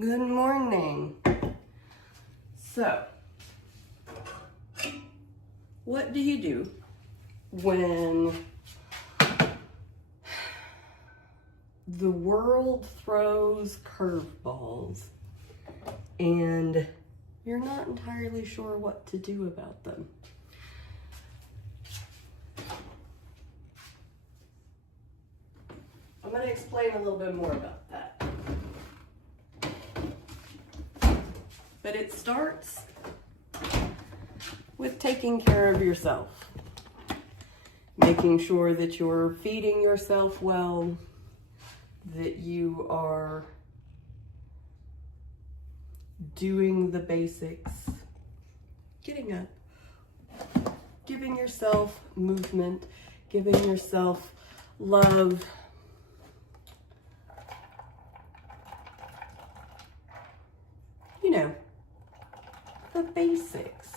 Good morning. So, what do you do when the world throws curveballs and you're not entirely sure what to do about them? I'm going to explain a little bit more about that. But it starts with taking care of yourself. Making sure that you're feeding yourself well, that you are doing the basics, getting up, giving yourself movement, giving yourself love. You know, the basics.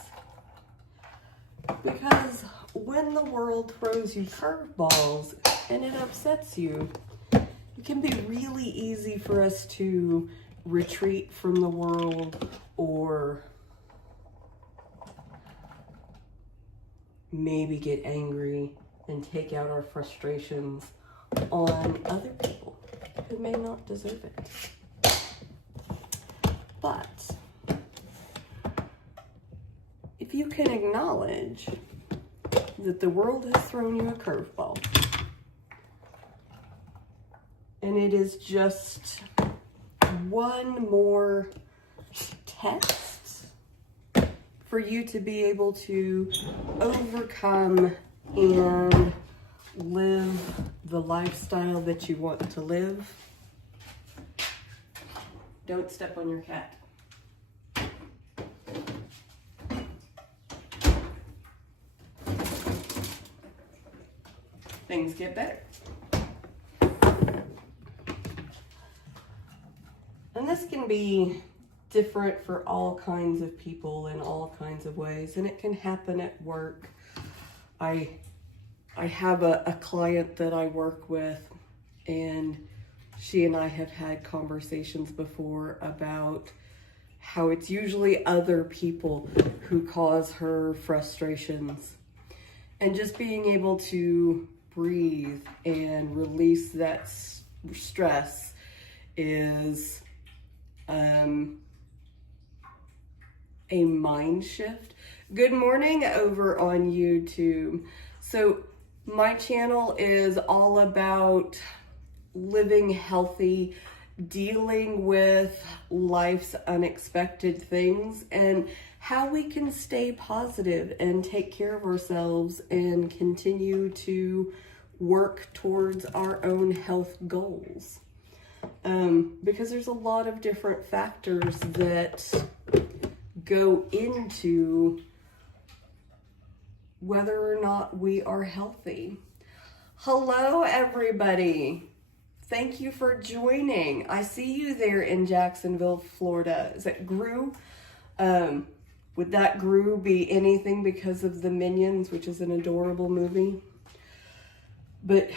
Because when the world throws you curveballs and it upsets you, it can be really easy for us to retreat from the world or maybe get angry and take out our frustrations on other people who may not deserve it. But if you can acknowledge that the world has thrown you a curveball and it is just one more test for you to be able to overcome and live the lifestyle that you want to live. Don't step on your cat. Things get better. And this can be different for all kinds of people in all kinds of ways, and it can happen at work. I have a client that I work with, and she and I have had conversations before about how it's usually other people who cause her frustrations. And just being able to breathe and release that stress is a mind shift. Good morning over on YouTube. So my channel is all about living healthy, dealing with life's unexpected things, and how we can stay positive and take care of ourselves and continue to work towards our own health goals. Because there's a lot of different factors that go into whether or not we are healthy. Hello, everybody. Thank you for joining. I see you there in Jacksonville, Florida. Is it Gru? Would that Gru be anything because of the Minions, which is an adorable movie? But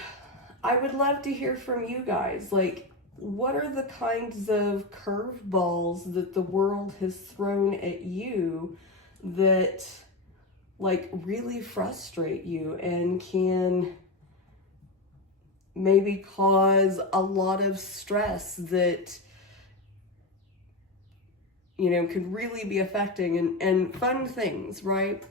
I would love to hear from you guys. Like, what are the kinds of curveballs that the world has thrown at you that, like, really frustrate you and can maybe cause a lot of stress that, you know, could really be affecting and fun things, right?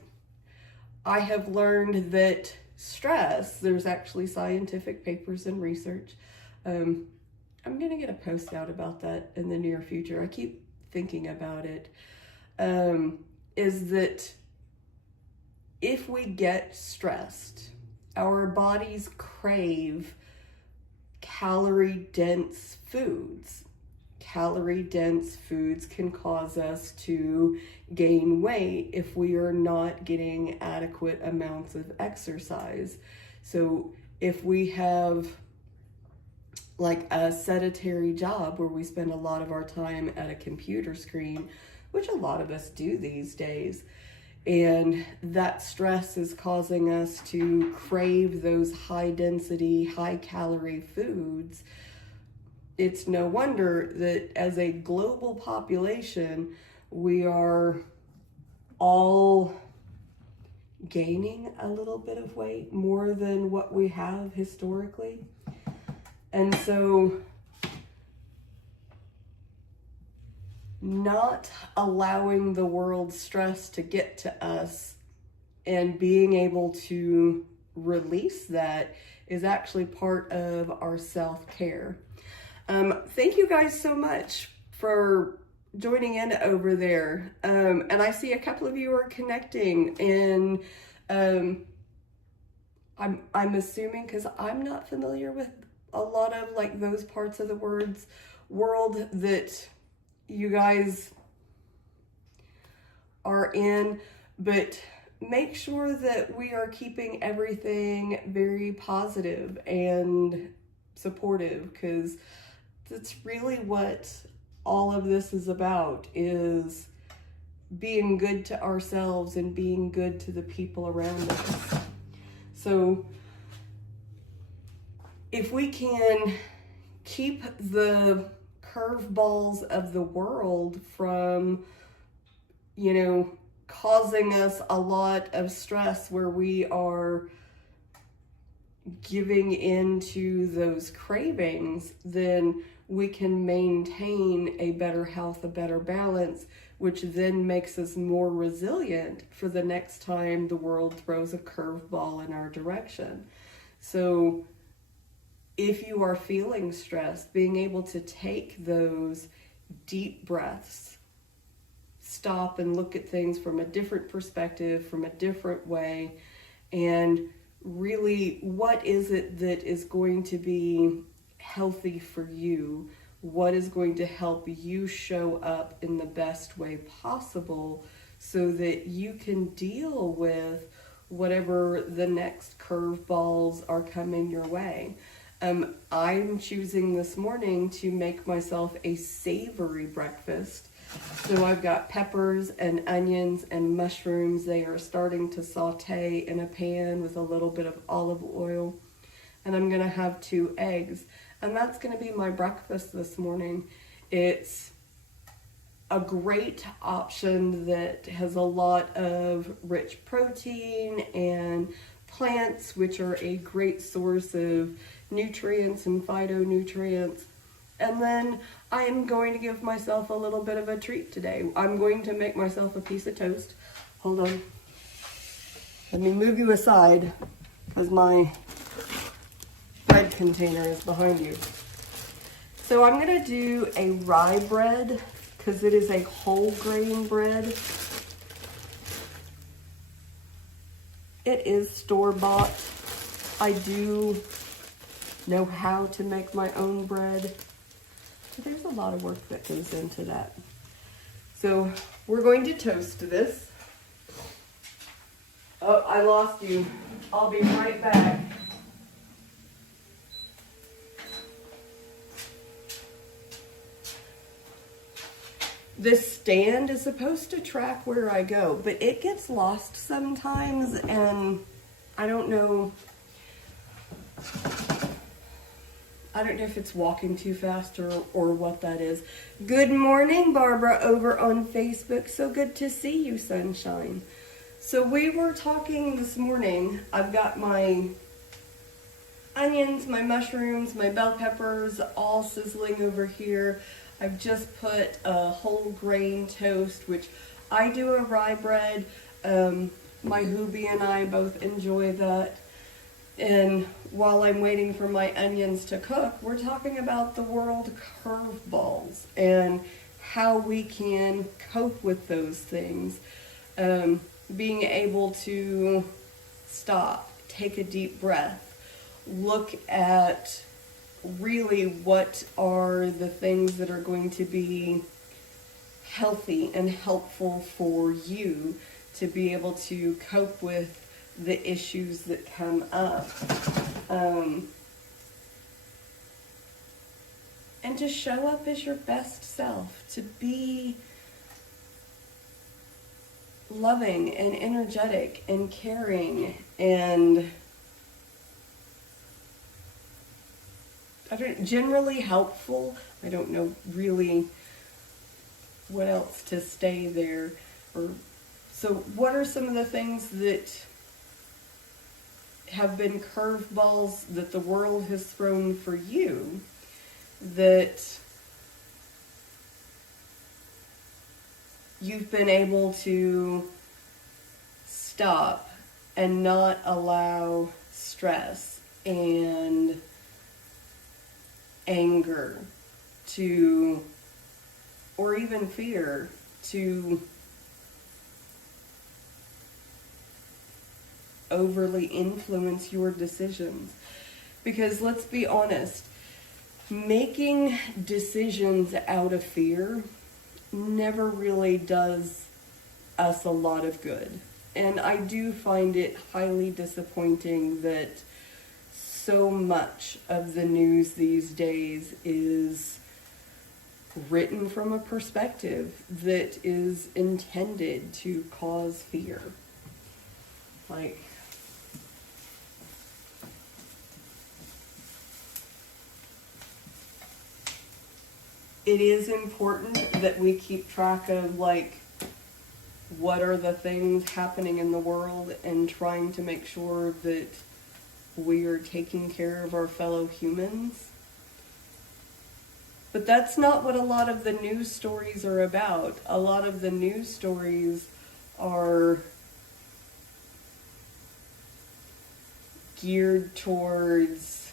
I have learned that stress, there's actually scientific papers and research. I'm going to get a post out about that in the near future. I keep thinking about it. Is that if we get stressed, our bodies crave calorie-dense foods. Calorie-dense foods can cause us to gain weight if we are not getting adequate amounts of exercise. So if we have like a sedentary job where we spend a lot of our time at a computer screen, which a lot of us do these days, and that stress is causing us to crave those high density, high calorie foods, it's no wonder that as a global population, we are all gaining a little bit of weight, more than what we have historically. And so not allowing the world's stress to get to us and being able to release that is actually part of our self-care. Thank you guys so much for joining in over there. And I see a couple of you are connecting, and I'm assuming, because I'm not familiar with a lot of like those parts of the world that you guys are in, but make sure that we are keeping everything very positive and supportive, because that's really what all of this is about, is being good to ourselves and being good to the people around us. So if we can keep the curveballs of the world from, causing us a lot of stress where we are giving into those cravings, then we can maintain a better health, a better balance, which then makes us more resilient for the next time the world throws a curveball in our direction. So if you are feeling stressed, being able to take those deep breaths, stop and look at things from a different perspective, from a different way, and really, what is it that is going to be healthy for you? What is going to help you show up in the best way possible so that you can deal with whatever the next curveballs are coming your way? I'm choosing this morning to make myself a savory breakfast. So I've got peppers and onions and mushrooms. They are starting to saute in a pan with a little bit of olive oil. And I'm going to have 2 eggs. And that's going to be my breakfast this morning. It's a great option that has a lot of rich protein and plants, which are a great source of nutrients and phytonutrients. And then I am going to give myself a little bit of a treat today. I'm going to make myself a piece of toast. Hold on. Let me move you aside because my bread container is behind you. So I'm going to do a rye bread because it is a whole grain bread. It is store-bought. I do know how to make my own bread. There's a lot of work that goes into that. So we're going to toast this. Oh, I lost you. I'll be right back. This stand is supposed to track where I go, but it gets lost sometimes, and I don't know if it's walking too fast or what that is. Good morning, Barbara, over on Facebook. So good to see you, sunshine. So we were talking this morning. I've got my onions, my mushrooms, my bell peppers all sizzling over here. I've just put a whole grain toast, which I do a rye bread. My hubby and I both enjoy that. And while I'm waiting for my onions to cook, we're talking about the world curveballs and how we can cope with those things. Being able to stop, take a deep breath, look at really what are the things that are going to be healthy and helpful for you to be able to cope with the issues that come up. And to show up as your best self, to be loving and energetic and caring and generally helpful. I don't know really what else to say there. So what are some of the things that have been curveballs that the world has thrown for you that you've been able to stop and not allow stress and anger to, or even fear to overly influence your decisions? Because let's be honest, making decisions out of fear never really does us a lot of good. And I do find it highly disappointing that so much of the news these days is written from a perspective that is intended to cause fear. Like, it is important that we keep track of, like, what are the things happening in the world and trying to make sure that we are taking care of our fellow humans. But that's not what a lot of the news stories are about. A lot of the news stories are geared towards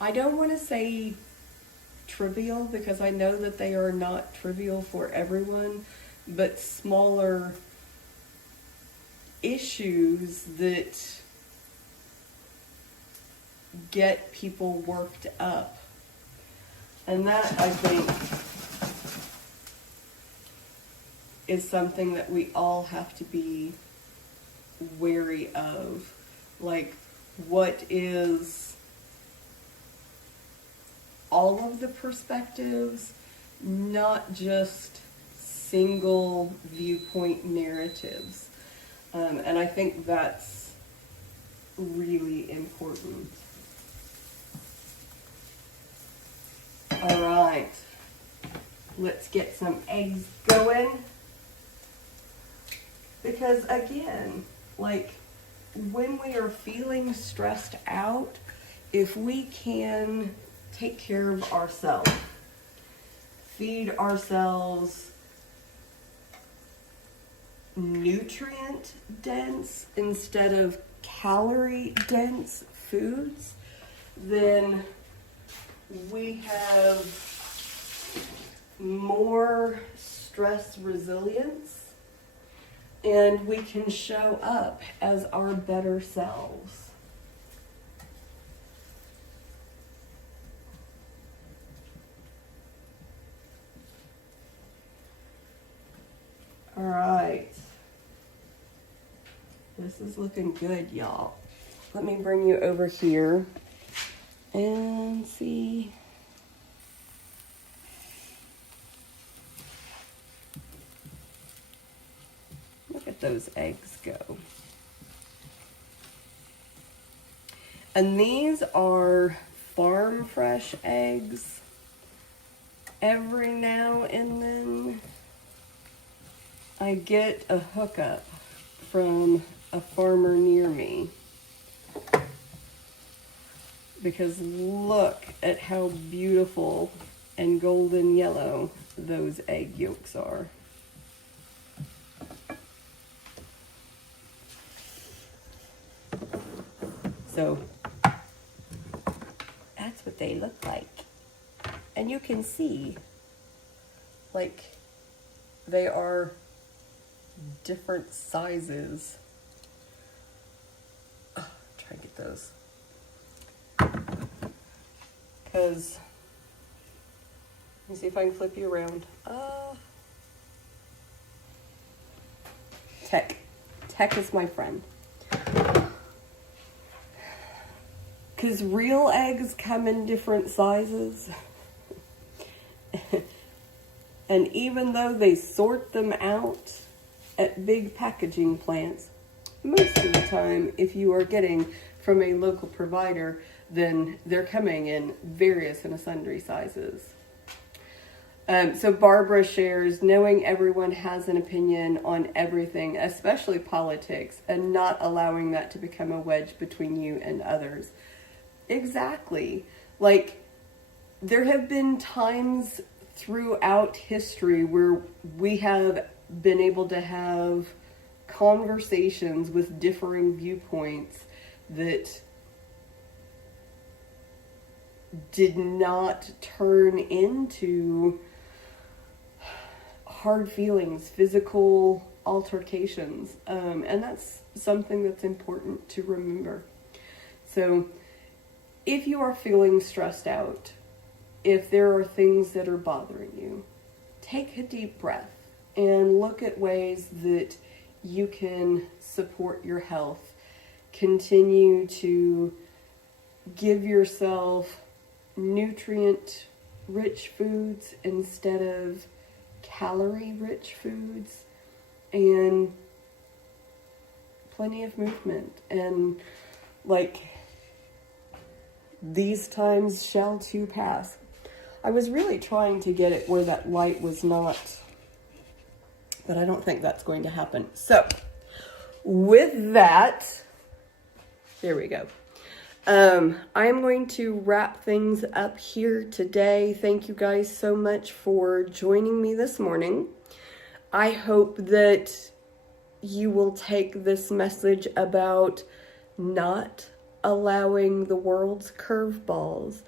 I don't want to say trivial, because I know that they are not trivial for everyone, but smaller issues that get people worked up. And that, I think, is something that we all have to be wary of. Like, what is all of the perspectives, not just single viewpoint narratives. And I think that's really important. All right, let's get some eggs going. Because again, like, when we are feeling stressed out, if we can take care of ourselves, feed ourselves nutrient dense instead of calorie dense foods, then we have more stress resilience and we can show up as our better selves. All right, this is looking good, y'all. Let me bring you over here and see. Look at those eggs go. And these are farm fresh eggs. Every now and then I get a hookup from a farmer near me, because look at how beautiful and golden yellow those egg yolks are. So that's what they look like. And you can see, like, they are different sizes. Oh, try to get those. Because, let me see if I can flip you around. Tech is my friend. Because real eggs come in different sizes. And even though they sort them out at big packaging plants, most of the time, if you are getting from a local provider, then they're coming in various and sundry sizes. So Barbara shares, knowing everyone has an opinion on everything, especially politics, and not allowing that to become a wedge between you and others. Exactly. Like, there have been times throughout history where we have been able to have conversations with differing viewpoints that did not turn into hard feelings, physical altercations. And that's something that's important to remember. So if you are feeling stressed out, if there are things that are bothering you, take a deep breath and look at ways that you can support your health. Continue to give yourself nutrient-rich foods instead of calorie-rich foods, and plenty of movement. And like, these times shall too pass. I was really trying to get it where that light was not, but I don't think that's going to happen. So with that, there we go. I am going to wrap things up here today. Thank you guys so much for joining me this morning. I hope that you will take this message about not allowing the world's curveballs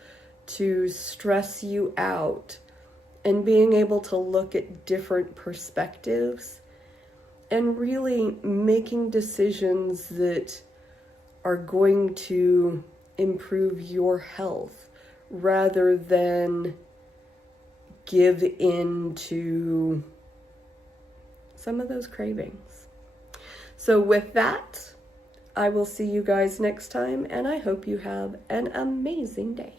to stress you out and being able to look at different perspectives and really making decisions that are going to improve your health rather than give in to some of those cravings. So with that, I will see you guys next time, and I hope you have an amazing day.